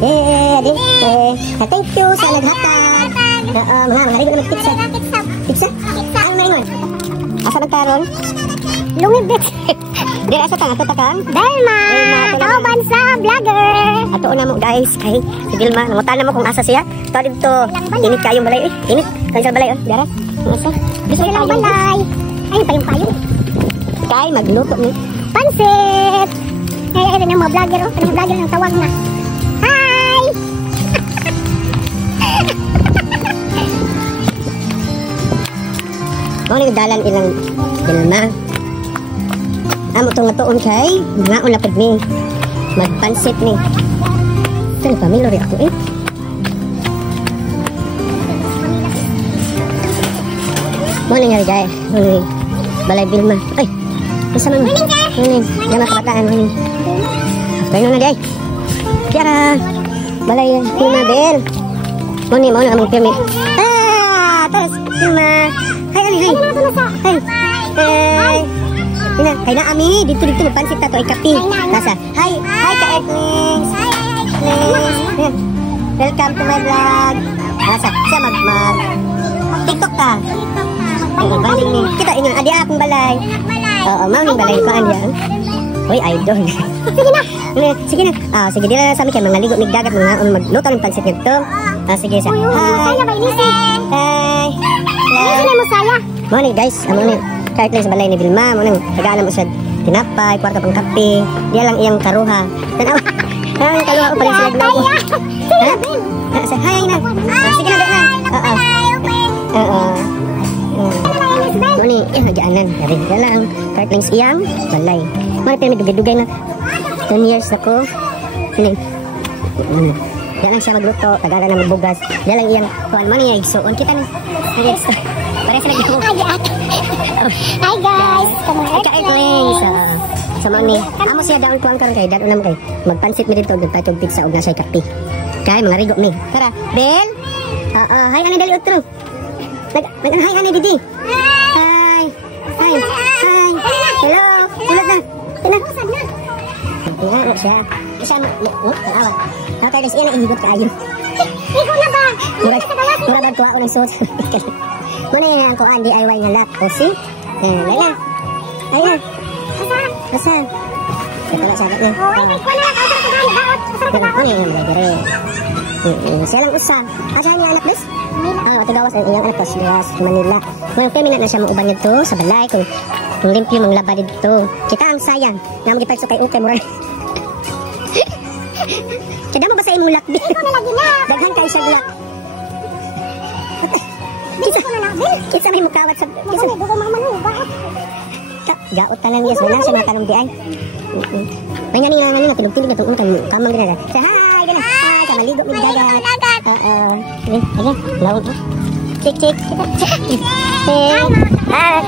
Adi. Thank you sa naghatag. Mga ligo na pizza. Pizza? Ano maringon? Asa magkaroon? Lungibit. Di asa ka ato takang? Delma. Kauban sa vlogger. Ato na mo guys kay si Vilma. Nangutan mo kung asa siya. To dito. Init kayong balay. Init. Kay sa balay Dara. Asa? Gusto lang balay. Ayun pa yung payo. Kay magluto ni pansit. Ay ng mga vlogger oh. Mga vlogger ang tawag na. Hi. Mo ni dalan ilang Vilma. Amo tong ngatuon kay ngaon lapad ni magpansit ni. Saan pamilya rin ako Mo ni nga guys. Mo ni balay Vilma. Ay. Isa man. Morning. Nama kabataan morning. Afternoon na day. Tiara. Balay Vilma Bel. Mo ni mo na among permit. Tas Vilma. Hai ali hai. Hai. Ina, kay na ami dito magpansit ta to ay kape. Nasa. Hi ka Edlings. Welcome to my vlog. Nasa, siya mag TikTok ka. Balik ni. Kita ingon adi akong balay. Oo, mauning balay ko andi. Hoy, idol. Sige na. Sige na. Sige dira sa mi kay mga ligo mig dagat mga magluto ng pansit nito. Sige sa. Hi. Hi. Hello mo saya. Morning guys, amo ni kahit lang sa balay ni Vilma, mo nang tagaan mo siya tinapay, kwarta pang kape. Diya lang iyang karuha. Ang kaluha ko pala sila ginawa ko. Ha? Hi na. Sige na na. Oo. Muni, hagaanan. Dari lang kahit lang iyang balay. Mani pero dugay-dugay na 10 years ako. Ini. Diya lang siya magluto, tagaran na magbugas. Diya lang iyang kuan man niya igsuon kita ni. Pare sila gito. Hi guys. Ka-Edlings. Sama ni. Amo siya daon kuan karon kay daon naman kay magpansit mi dito nagpatog pizza ug nasay kape. Kay mga rigo mi. Tara, Bel. Hi ani dali utro. Hi ani Didi. Hi. Hello. Sulod na. Ina siya. Siya tarawa. Kay des ina ihigot kaayo. Ikaw na ba? Mura ba tuwa ko ng suot. Muna yan ako ang DIY nga lot. O si? Layla. Layla. Asan? Ito pala sabat niya. Ano yung bagay? Siya lang usap. Asan niya anak bis? Ito gawas ang iyang anak ko. Siya sa Manila. Ngayon feminat na siya mauban niya ito sa balay. Kung limpyo mang laba dito. Kita ang sayang. Nga mo gipagso kay Ukay Murag. Kada mo ba sa imong lakbi? Daghan kayo siya lak. Kita may mukawat sa... Gaot talang yes. Wala siya natanong di ay. May nga tinugtilig na itong kamang ginagawa. Say hi! Gana! Hi! Sa maligo ng dagat. Sige, lawag mo. Chik! Hi!